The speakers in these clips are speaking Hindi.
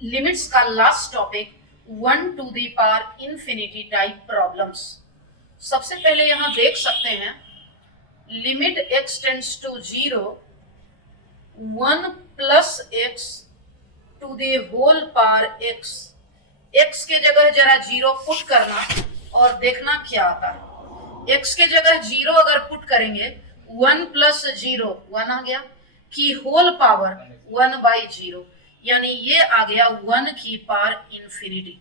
लिमिट्स का last topic 1 to the power infinity type problems. सबसे पहले यहां देख सकते हैं limit x tends to 0 1 plus x to the whole power x के जगह जरा 0 पुट करना और देखना क्या आता है। x के जगह 0 अगर पुट करेंगे 1 प्लस 0 1 आ गया की होल पावर 1/0 यानी ये आ गया 1 की पावर इन्फिनिटी।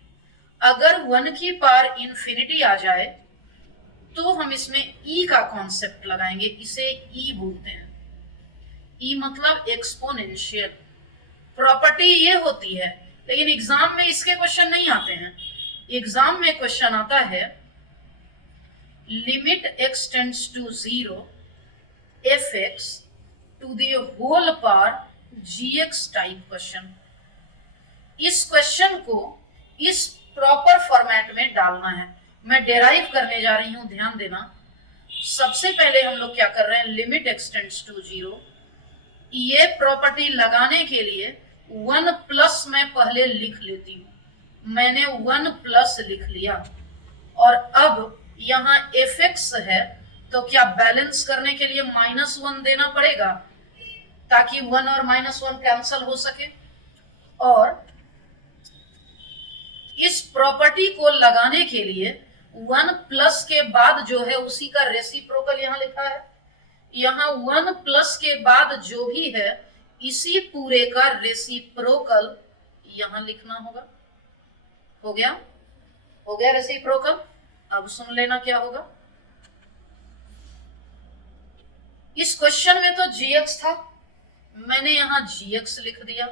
अगर 1 की पावर इन्फिनिटी आ जाए तो हम इसमें e का कॉन्सेप्ट लगाएंगे, इसे e बोलते हैं। e मतलब एक्सपोनेंशियल। प्रॉपर्टी ये होती है, लेकिन एग्जाम में इसके क्वेश्चन नहीं आते हैं। एग्जाम में क्वेश्चन आता है limit x tends to 0 fx to the whole power gx type question. इस क्वेश्चन को इस प्रॉपर फॉर्मेट में डालना है। मैं डेराइव करने जा रही हूं, ध्यान देना। सबसे पहले हम लोग क्या कर रहे हैं, लिमिट x टेंड्स टू 0, ये प्रॉपर्टी लगाने के लिए 1 प्लस मैं पहले लिख लेती हूं। मैंने 1 प्लस लिख लिया और अब यहां fx है तो क्या बैलेंस करने के लिए -1 देना पड़ेगा ताकि 1 और -1 कैंसल हो सके। और इस प्रॉपर्टी को लगाने के लिए 1 प्लस के बाद जो है उसी का रेसिप्रोकल यहां लिखा है। यहां 1 प्लस के बाद जो भी है इसी पूरे का रेसिप्रोकल यहां लिखना होगा। हो गया? हो गया रेसिप्रोकल। अब सुन लेना क्या होगा। इस क्वेश्चन में तो gx था, मैंने यहां gx लिख दिया।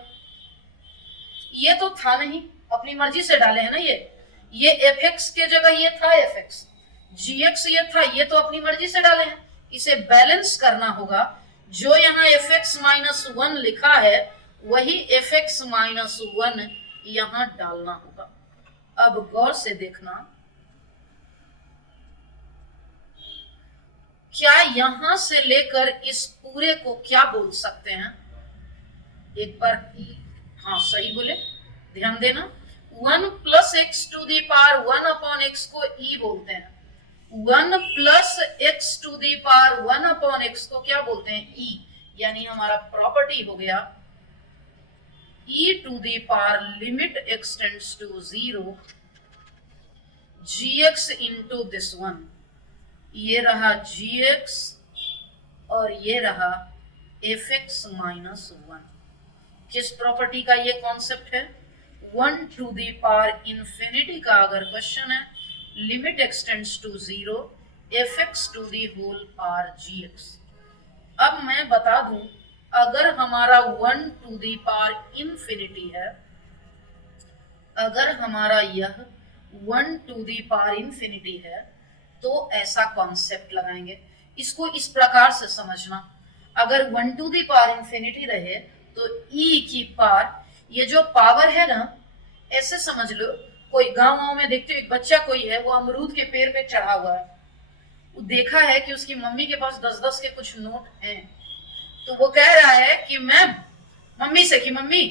ये तो था नहीं, अपनी मर्जी से डाले हैं ना। ये fx के जगह ये था fx, gx ये था, ये तो अपनी मर्जी से डाले हैं। इसे बैलेंस करना होगा। जो यहाँ fx-1 लिखा है वही fx-1 यहां डालना होगा। अब गौर से देखना, क्या यहां से लेकर इस पूरे को क्या बोल सकते हैं, एक बार हाँ सही बोले, ध्यान देना। 1 plus x to the power 1 upon x को e बोलते हैं। 1 plus x to the power 1 upon x को क्या बोलते हैं, e। यानी हमारा प्रॉपर्टी हो गया e to the power limit x tends to 0 gx into this one. ये रहा gx और ये रहा fx-1। किस प्रॉपर्टी का ये कॉन्सेप्ट है, 1 टू दी पावर इन्फिनिटी का अगर क्वेश्चन है, limit x tends to 0 fx to the whole power gx। अब मैं बता दूं, अगर हमारा 1 टू दी पावर इन्फिनिटी है, अगर हमारा यह 1 टू दी पावर इन्फिनिटी है तो ऐसा कॉन्सेप्ट लगाएंगे। इसको इस प्रकार से समझना, अगर 1 टू दी पावर इन्फिनिटी रहे तो e की पावर, ये जो पावर है ना, ऐसे समझ लो कोई गांव में देखते हो एक बच्चा कोई है, वो अमरूद के पेड़ पे चढ़ा हुआ है। वो देखा है कि उसकी मम्मी के पास 10-10 के कुछ नोट हैं, तो वो कह रहा है कि मैम मम्मी से कि मम्मी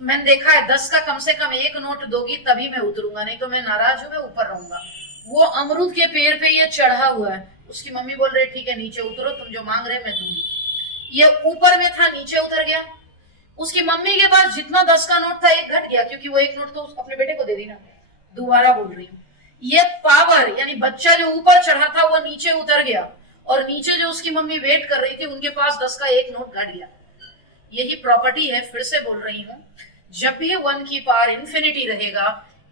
मैंने देखा है 10 का कम से कम एक नोट दोगी तभी मैं उतरूंगा, नहीं तो मैं नाराज हूं, मैं ऊपर रहूंगा। वो अमरूद के पेड़ पे ये चढ़ा हुआ है। उसकी मम्मी बोल रही ठीक है नीचे उतरो, तुम जो मांग रहे मैं दूंगी। ये ऊपर में था, नीचे उतर गया। उसकी मम्मी के पास जितना 10 का नोट था एक घट गया, क्योंकि वो एक नोट तो अपने बेटे को दे दी ना। दोबारा बोल रही हूँ, ये पावर यानी बच्चा जो ऊपर चढ़ा था वो नीचे उतर गया, और नीचे जो उसकी मम्मी वेट कर रही थी उनके पास 10 का एक नोट घट गया। यही प्रॉपर्टी है, फिर से बोल रही हूँ, जब भी 1 की पावर इन्फिनिटी रहेगा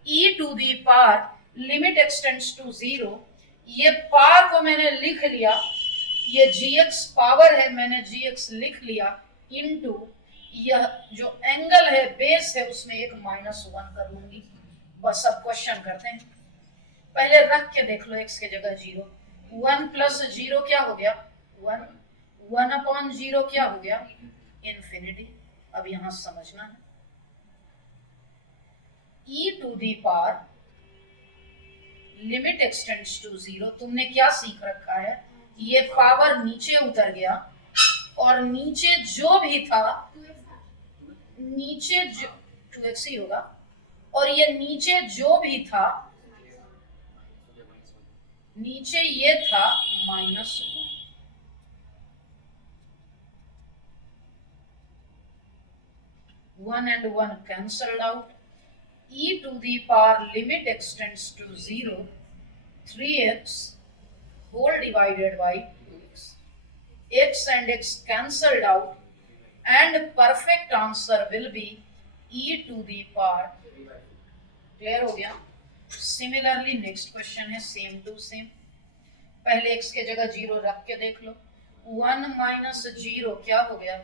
e to the power limit x tends to 0, ये पावर को मैंने लिख लिया, ये gx पावर है मैंने gx लिख लिया, इनटू यह जो एंगल है बेस है उसमें एक -1 कर लूंगी। बस अब क्वेश्चन करते हैं। पहले रख के देख लो, x के जगह 0, 1 प्लस 0 क्या हो गया 1, 1 अपॉन 0 क्या हो गया इन्फिनिटी। अब यहां समझना है, e to the power limit x tends to 0, तुमने क्या सीख रखा है, ये पावर नीचे उतर गया और नीचे जो भी था नीचे 2x ही होगा, और ये नीचे जो भी था, नीचे ये था -1, one and one cancelled out, e to the power limit extends to 0, 3x whole divided by 2x. X and x cancelled out, and perfect answer will be e to the power. Clear हो गया? सिमिलरली नेक्स्ट क्वेश्चन है सेम टू सेम। पहले x के जगह 0 रख के देख लो। 1 माइनस 0 क्या हो गया?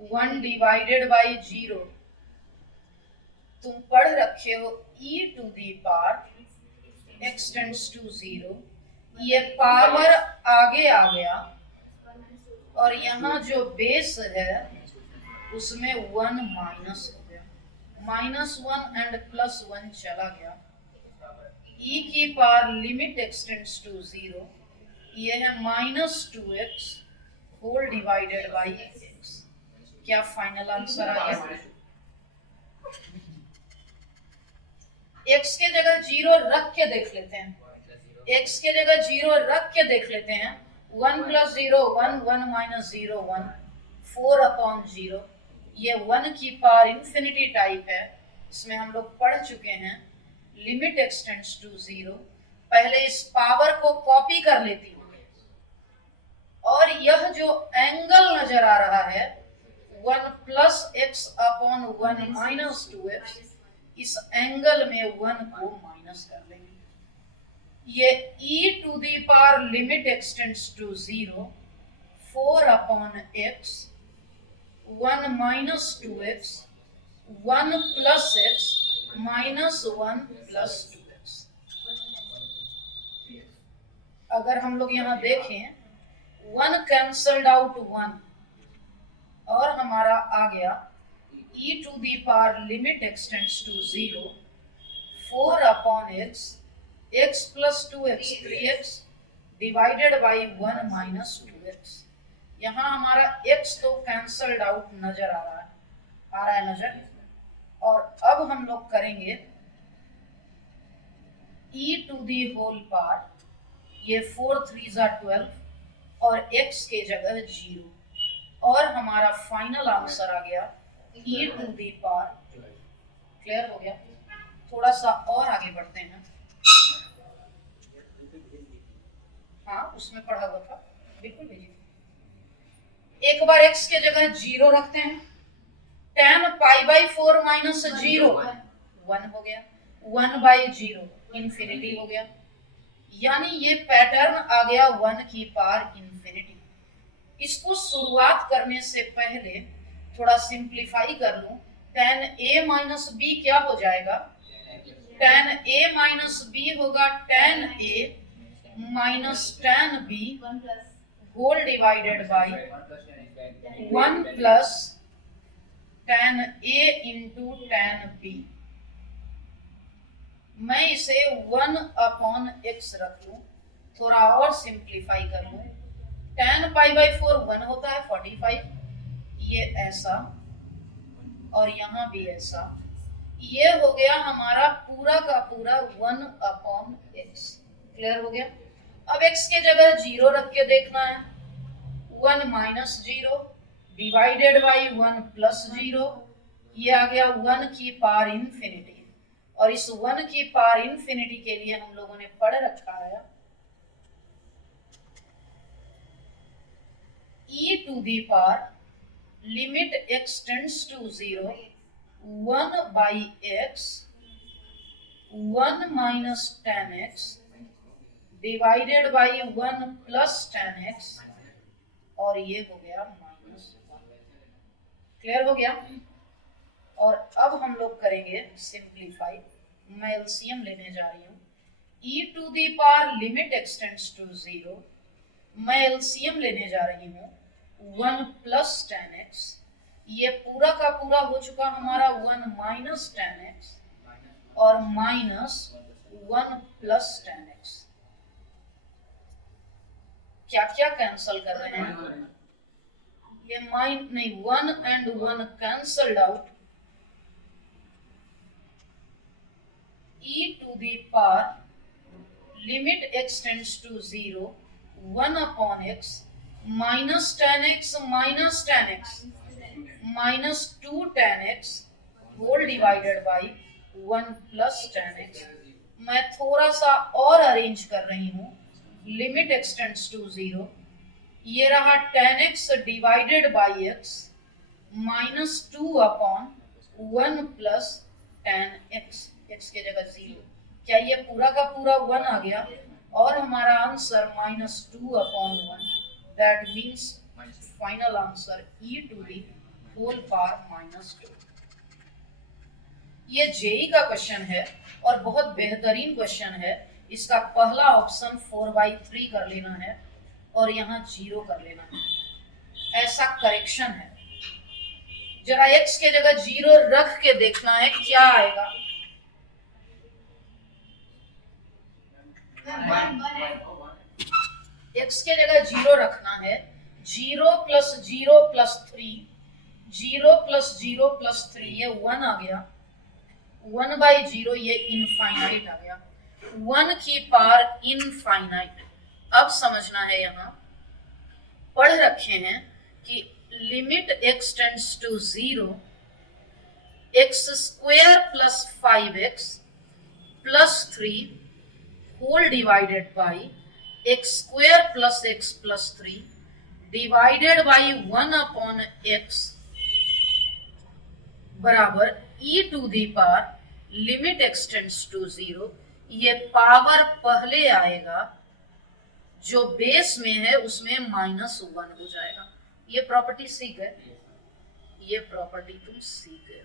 1 डिवाइडेड बाई 0। तुम पढ़ रखे हो e to the power x tends to 0, ये पावर आगे आ गया, और यहाँ जो बेस है उसमें 1 माइनस हो गया, -1 एंड +1 चला गया। e की पावर लिमिट एक्सटेंड्स टू 0, ये है -2x whole divided by x। क्या फाइनल आंसर आ गया? x के जगह 0 रख के देख लेते हैं, x के जगह 0 रख के देख लेते हैं। 1 + 0 1, 1 - 0 1, 4/0। ये 1 की पावर इंफिनिटी टाइप है, इसमें हम लोग पढ़ चुके हैं। Limit x tends to 0। पहले इस पावर को कॉपी कर लेती हूँ, और यह जो एंगल नजर आ रहा है 1 + x/1 - 2x, इस एंगल में 1 को माइनस कर लेंगे। ये e to the power limit x tends to 0, 4/x, 1 - 2x, 1 + x -1 + 2x। अगर हम लोग यहाँ देखें, 1 कैंसल्ड आउट 1, और हमारा आ गया e to the power limit x tends to 0, 4/x, x + 2x 3x divided by 1 - 2x। यहाँ हमारा x तो कैंसल्ड आउट नजर आ रहा है नजर। और अब हम लोग करेंगे e to the whole power, ये 4 3 12, और x के जगह 0, और हमारा फाइनल आंसर आ गया e to the power. Clear हो गया? थोड़ा सा और आगे बढ़ते हैं। हाँ, उसमें पढ़ा हुआ था, बिल्कुल भेजिए। एक बार x के जगह 0 रखते हैं। tan π/4 - 0 1 हो गया, 1/0 इंफिनिटी हो गया। यानी ये पैटर्न आ गया 1 की पावर इंफिनिटी। इसको शुरुआत करने से पहले थोड़ा सिंप्लीफाई कर लूं। tan a - b क्या हो जाएगा? tan a - b होगा tan a - tan b whole divided by 1 + tan a into tan b। मैं इसे 1/x रख लूं, थोड़ा और सिंप्लीफाई कर लूं। tan π/4 1 होता है 45, ये ऐसा, और यहाँ भी ऐसा। ये हो गया हमारा पूरा का पूरा 1/x। क्लियर हो गया? अब x के जगह 0 रख के देखना है। 1 - 0 डिवाइडेड बाई 1 + 0, ये आ गया 1 की पावर इंफिनिटी। और इस 1 की पावर इंफिनिटी के लिए हम लोगों ने पढ़ रखा है e to the power limit x tends to 0, 1/x, 1 - tan x divided by 1 + tan x, और ये हो गया -1। क्लियर हो गया? और अब हम लोग करेंगे सिंप्लीफाई। मैं एलसीएम लेने जा रही हूँ। e to the power limit x tends to 0, मैं एलसीएम लेने जा रही हूँ 1 + tan x। ये पूरा का पूरा हो चुका हमारा 1 - tan x, और -1 + tan x। क्या क्या कैंसल कर रहे हैं? ये 1 and 1 cancelled out, e to the power limit x tends to 0 1 upon x minus tan x minus 2 tan x whole divided by 1 plus tan x. मैं थोड़ा सा और अरेंज कर रही हूँ. Limit x tends to 0. ये रहा tan x divided by x minus 2 upon 1 plus tan x. x के जगह 0. क्या ये पूरा का पूरा 1 आ गया और हमारा answer minus 2 upon 1. That means final answer e to the whole power minus 2. ये जेई का क्वेश्चन है और बहुत बेहतरीन क्वेश्चन है. इसका पहला ऑप्शन 4/3 कर लेना है और यहाँ 0 कर लेना है. ऐसा करेक्शन है. जरा x के जगह 0 रख के देखना है क्या आएगा. x के जगह 0 रखना है. 0 प्लस 0 प्लस 3 0 प्लस 0 प्लस 3 ये 1 आ गया. 1/0 ये इनफाइनाइट आ गया. 1 की पावर इनफाइनाइट. अब समझना है, यहाँ पढ़ रखे हैं कि limit x tends to 0 x square plus 5x plus 3 whole divided by x square plus x plus 3 divided by 1 upon x बराबर e to the power limit x tends to 0. ये पावर पहले आएगा, जो बेस में है उसमें -1 हो जाएगा. ये प्रॉपर्टी सीख गए. ये प्रॉपर्टी तुम सीख गए.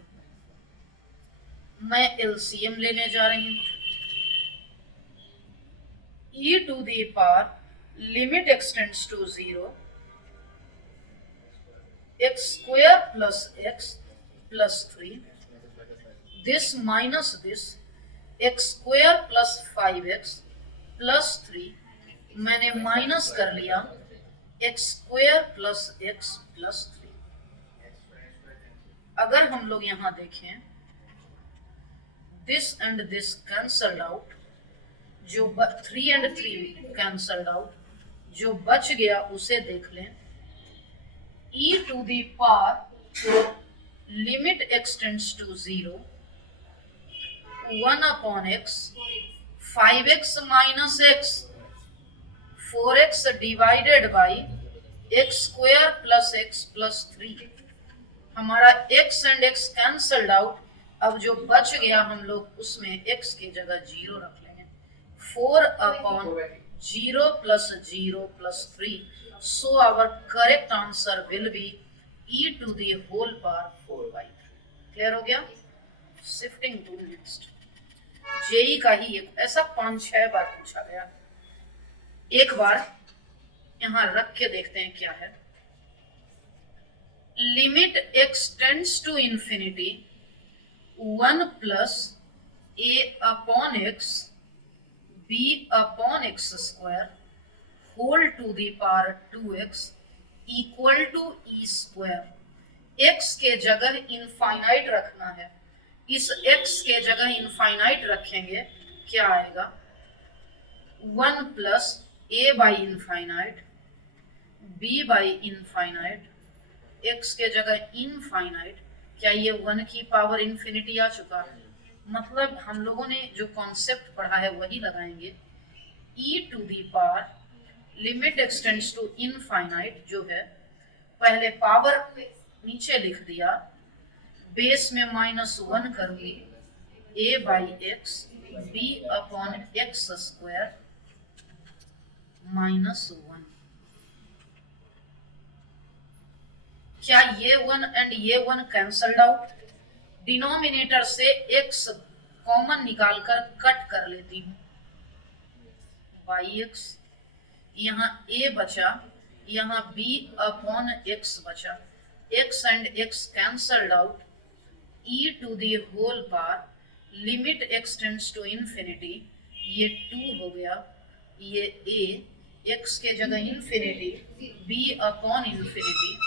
मैं एलसीएम लेने जा रही हूं. e to the power limit x tends to 0 x square plus x plus 3 this minus this x square plus 5x plus 3 मैंने माइनस कर लिया x square plus x plus 3. अगर हम लोग यहां देखें this and this cancelled out, जो 3 and 3 cancelled out, जो बच गया उसे देख लें. e to the power limit x tends to 0 1 upon x 5x minus x 4x divided by x square plus x plus 3. हमारा x and x cancelled out. अब जो बच गया हम लोग उसमें x की जगह 0 रख लेंगे. 4 upon 0 plus 0 plus 3. So our correct answer will be e to the whole power 4/3. Clear हो गया. Shifting to next. जेई का ही एक ऐसा 5-6 बार पूछा गया. एक बार यहां रख के देखते हैं क्या है. Limit x tends to infinity 1 plus a upon x b upon x square whole to the power 2x equal to e square. x के जगह इनफाइनाइट रखना है. इस x के जगह इनफाइनाइट रखेंगे क्या आएगा. 1 plus a by infinite b by infinite x के जगह इनफाइनाइट. क्या ये 1 की पावर इन्फिनिटी आ चुका है. मतलब हम लोगों ने जो कॉन्सेप्ट पढ़ा है वही लगाएंगे. e to the power limit x tends to infinite जो है पहले पावर नीचे लिख दिया. बेस में -1 करूंगी. a by x b upon x square -1. क्या ये 1 एंड ये 1 कैंसल्ड आउट. डिनोमिनेटर से x कॉमन निकालकर कट कर लेती हूँ. बाई एक्स यहाँ a बचा, यहाँ b अपॉन x बचा. x and x cancelled out. e to the whole power limit x tends to infinity. ये 2 हो गया. ये a x के जगह इंफिनिटी b अपॉन इंफिनिटी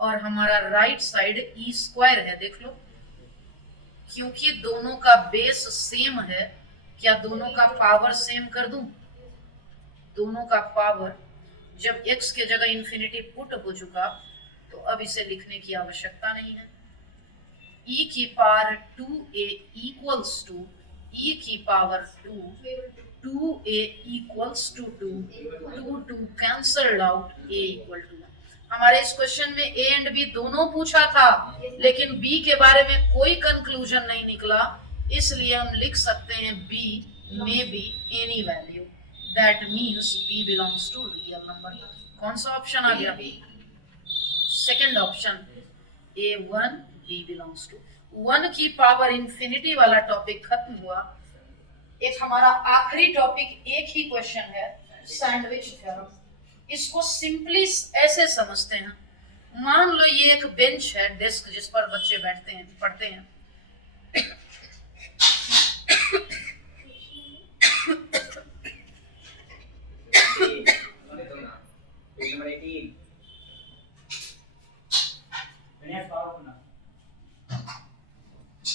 और हमारा राइट साइड e स्क्वायर है. देख लो क्योंकि दोनों का बेस सेम है, क्या दोनों का पावर सेम कर दूं? दोनों का पावर जब x के जगह इंफिनिटी पुट हो चुका तो अब इसे लिखने की आवश्यकता नहीं है। e की power 2a equals to e की power 2a equals to 2 cancelled out a equal to. हमारे इस क्वेश्चन में a एंड b दोनों पूछा था, लेकिन b के बारे में कोई कंक्लूजन नहीं निकला, इसलिए हम लिख सकते हैं b may be any value, that means b belongs to real number। कौन सा ऑप्शन आ गया? Second option a1 b belongs to 1 की पावर इंफिनिटी वाला टॉपिक खत्म हुआ। एक हमारा आखिरी टॉपिक एक ही क्वेश्चन है, सैंडविच थ्योरम। इसको सिंपली ऐसे समझते हैं, मान लो ये एक बेंच है, डेस्क जिस पर बच्चे बैठते हैं पढ़ते हैं।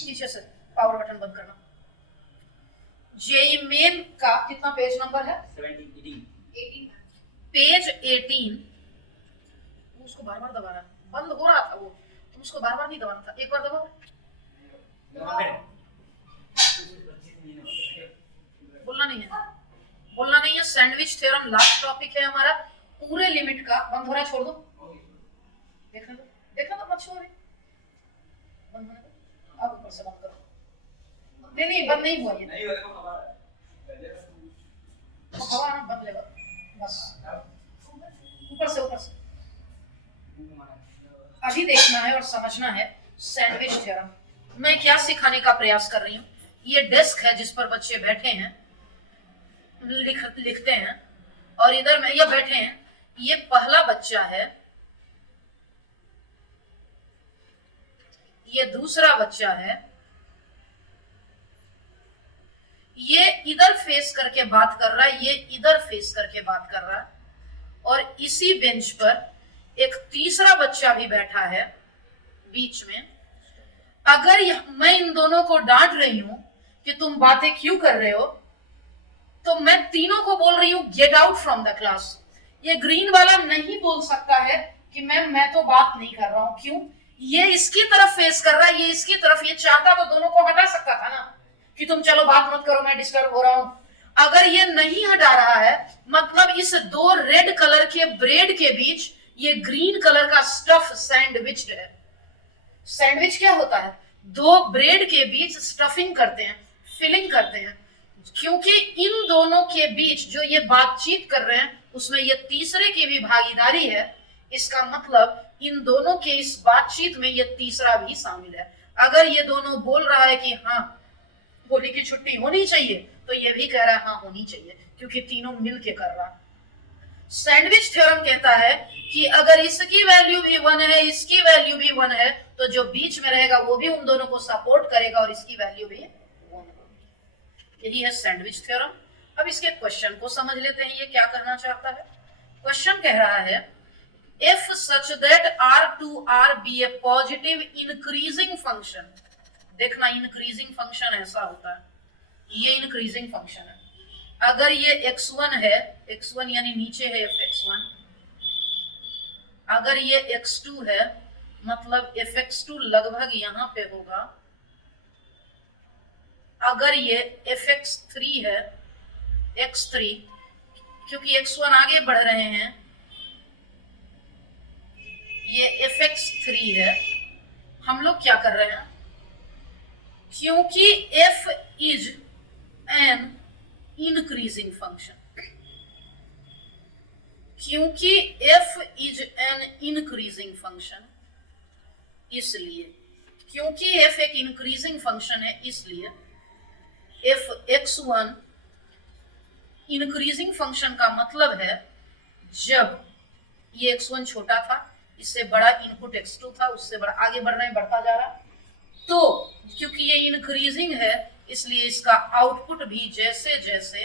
नीचे से पावर बटन बंद करना। जेई मेन का कितना पेज नंबर है? 18 पेज 18। उसको बार बार दबा रहा, बंद हो रहा था वो, तुम उसको बार बार नहीं दबाना था, एक बार दबाओ। बोलना नहीं है, बोलना नहीं है। सैंडविच थ्योरम लास्ट टॉपिक है हमारा, पूरे लिमिट का। बंद हो रहा है, छोड़ दो, देखने दो, देखना तो मत छोड़, बंद होने दो। अब ऊपर से बंद करो। नहीं बंद नहीं हुआ ये, हवा ना बंद लेगा बस, ऊपर से अभी देखना है और समझना है सैंडविच थ्योरम। मैं क्या सिखाने का प्रयास कर रही हूँ, ये डेस्क है जिस पर बच्चे बैठे हैं, लिखते हैं, और इधर में ये बैठे हैं। ये पहला बच्चा है, ये दूसरा बच्चा है, ये इधर फेस करके बात कर रहा है, ये इधर फेस करके बात कर रहा है, और इसी बेंच पर एक तीसरा बच्चा भी बैठा है बीच में। अगर मैं इन दोनों को डांट रही हूं कि तुम बातें क्यों कर रहे हो, तो मैं तीनों को बोल रही हूं get out from the class. ये ग्रीन वाला नहीं बोल सकता है कि मैं तो बात नहीं कर रहा हूं। क्यों? ये इसकी तरफ फेस कर रहा है, ये इसकी तरफ। ये चाहता तो दोनों को हटा सकता था ना, कि तुम चलो बात मत करो, मैं डिस्टर्ब हो रहा हूं। अगर ये नहीं हटा रहा है, मतलब इस दो रेड कलर के ब्रेड के बीच ये ग्रीन कलर का स्टफ सैंडविच है। सैंडविच क्या होता है? दो ब्रेड के बीच स्टफिंग करते हैं, फिलिंग करते हैं। क्योंकि इन दोनों के बीच जो ये बातचीत कर रहे हैं उसमें ये तीसरे की भी भागीदारी है, इसका मतलब इन दोनों के इस बातचीत में ये तीसरा भी शामिल है। अगर ये दोनों बोल रहा है कि हाँ होली की छुट्टी होनी चाहिए, तो ये भी कह रहा है हाँ होनी चाहिए, क्योंकि तीनों मिलके कर रहा। सैंडविच थ्योरम कहता है कि अगर इसकी वैल्यू भी 1 है, इसकी वैल्यू भी 1 है, तो जो बीच में रहेगा वो भी उन दोनों को सपोर्ट करेगा और इसकी वैल्यू भी 1 होगी। यही है सैंडविच थ्योरम। अब इसके क्वेश्चन को समझ लेते हैं, ये क्या करना चाहता है। क्वेश्चन कह रहा है if such that R2R be a positive increasing function। देखना, इंक्रीजिंग फंक्शन ऐसा होता है, ये इंक्रीजिंग फंक्शन है। अगर ये x1 है, x1 यानी नीचे है fx1, अगर ये x2 है मतलब fx2 लगभग यहां पे होगा, अगर ये fx3 है, x3 क्योंकि x1 आगे बढ़ रहे हैं, ये fx3 है। हम लोग क्या कर रहे हैं, क्योंकि f is an increasing function, क्योंकि f is an increasing function, इसलिए क्योंकि f एक इंक्रीजिंग फंक्शन है, इसलिए fx1 इंक्रीजिंग फंक्शन का मतलब है जब ये x1 छोटा था, इससे बड़ा इनपुट x2 था, उससे बड़ा आगे बढ़ना है, बढ़ता जा रहा, तो क्योंकि ये इंक्रीजिंग है इसलिए इसका आउटपुट भी जैसे जैसे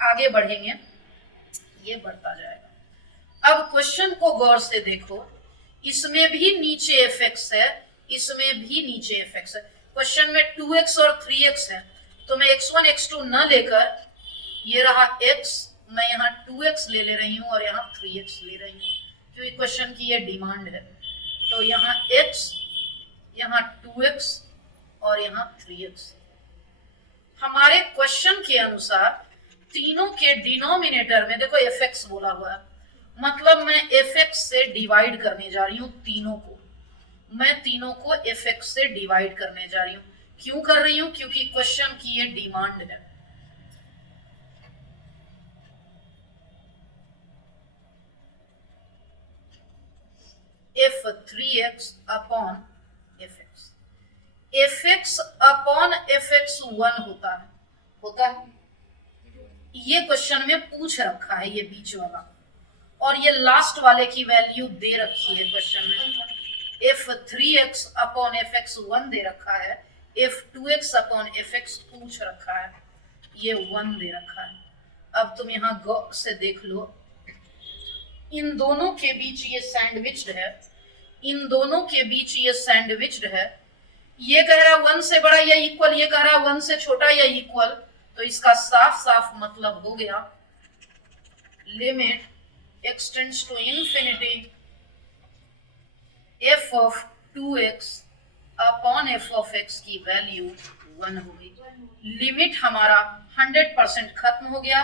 आगे बढ़ेंगे ये बढ़ता जाएगा। अब क्वेश्चन को गौर से देखो, इसमें भी नीचे fx है, इसमें भी नीचे fx है। क्वेश्चन में 2x और 3x है, तो मैं x1 x2 न लेकर ये रहा x, मैं यहाँ 2x ले रही हूँ और यहाँ 3x ले रही हूँ, क्योंकि क्वेश्चन की ये डिमांड है। तो यहाँ x, यहाँ 2x और यहाँ 3x। हमारे क्वेश्चन के अनुसार तीनों के डिनोमिनेटर में देखो fx बोला हुआ है, मतलब मैं fx से डिवाइड करने जा रही हूँ तीनों को, मैं तीनों को fx से डिवाइड करने जा रही हूँ। क्यों कर रही हूँ? क्योंकि क्वेश्चन की ये डिमांड है। f3x upon fx, fx upon fx 1 होता है। ये क्वेश्चन में पूछ रखा है ये बीच वाला, और ये लास्ट वाले की वैल्यू दे रखी है क्वेश्चन में। f3x अपॉन fx 1 दे रखा है, f2x अपॉन fx पूछ रखा है, ये 1 दे रखा है। अब तुम यहाँ गौर से देख लो, इन दोनों के बीच ये सैंडविच्ड है, इन दोनों के बीच ये सैंडविच्ड है। ये कह रहा है 1 से बड़ा या इक्वल, ये कह रहा है 1 से छोटा या इक्वल, तो इसका साफ साफ मतलब हो गया limit x tends to infinity f of 2x upon f of x की वैल्यू 1 होगी। लिमिट हमारा 100% खत्म हो गया।